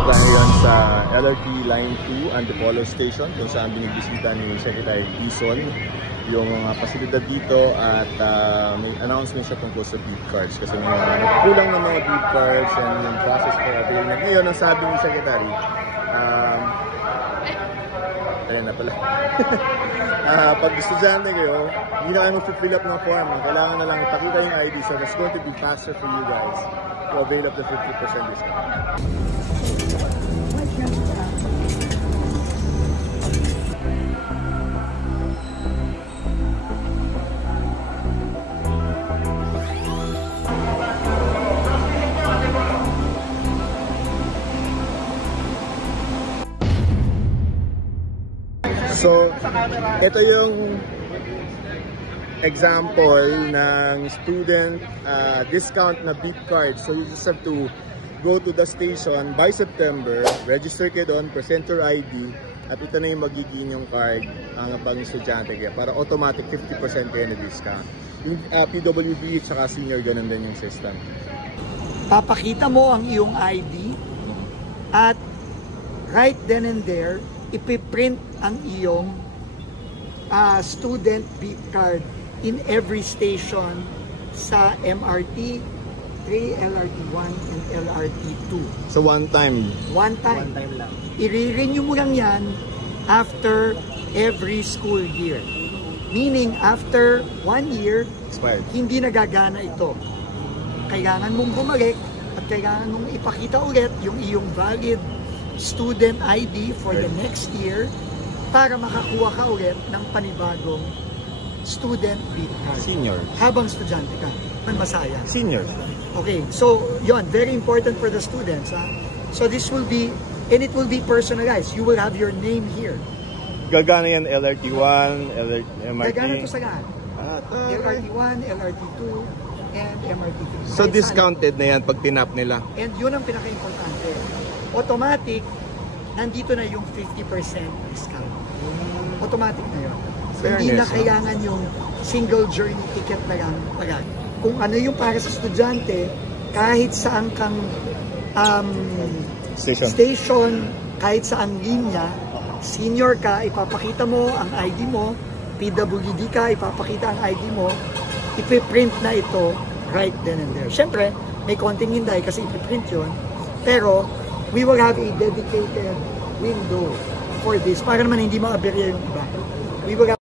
tayo ngayon sa LRT Line 2 Antipolo Station kung saan binibisita ni Secretary Dizon yung mga pasilidad dito at may announcement siya tungkol sa beep cards kasi may kulang ng mga beep cards and yung process for availment. Ngayon, ang sabi ni Secretary, ayun na pala. Pag estudyante kayo, hindi na kayo mag-fill up ng form. Kailangan na lang pakita yung ID, so that's going to be faster for you guys to avail of the 50% discount. So, ito yung example ng student discount na beep card. So, you just have to go to the station by September, register kayo doon, present your ID, at ito na yung magiging yung card ang pang estudyante kaya para automatic 50% kayo na discount. Yung PWD at saka senior, ganun din yung system. Papakita mo ang iyong ID at right then and there, ipiprint ang iyong student beep card in every station sa MRT 3, LRT1, and LRT2. So one time? One time. One time lang. I-renew mo lang yan after every school year. Meaning, after 1 year, expired. Hindi nagagana ito. Kailangan mong bumalik at kailangan mong ipakita ulit yung iyong valid student ID for the next year para makakuha ka ulit ng panibagong student beep card. Senior. Habang estudyante ka. Masaya. Senior. Okay, so yon, very important for the students. So this will be, and it will be personalized. You will have your name here. Gagana yan LRT1, MRT? Gagana to sa lahat. LRT1, LRT2, and MRT3. So discounted na yan pag tinap nila? And yun ang pinaka-importante. Automatic, nandito na yung 50% discount. Automatic na yun. So, hindi na kailangan yung single journey ticket na lang pagad. Kung ano yung para sa estudyante, kahit saan kang station, kahit saan linya, senior ka, ipapakita mo ang ID mo, PWD ka, ipapakita ang ID mo, ipiprint na ito right then and there. Siyempre, may konting hinday kasi ipiprint yun, pero we will have a dedicated window for this para naman hindi maaberya yung iba. We will have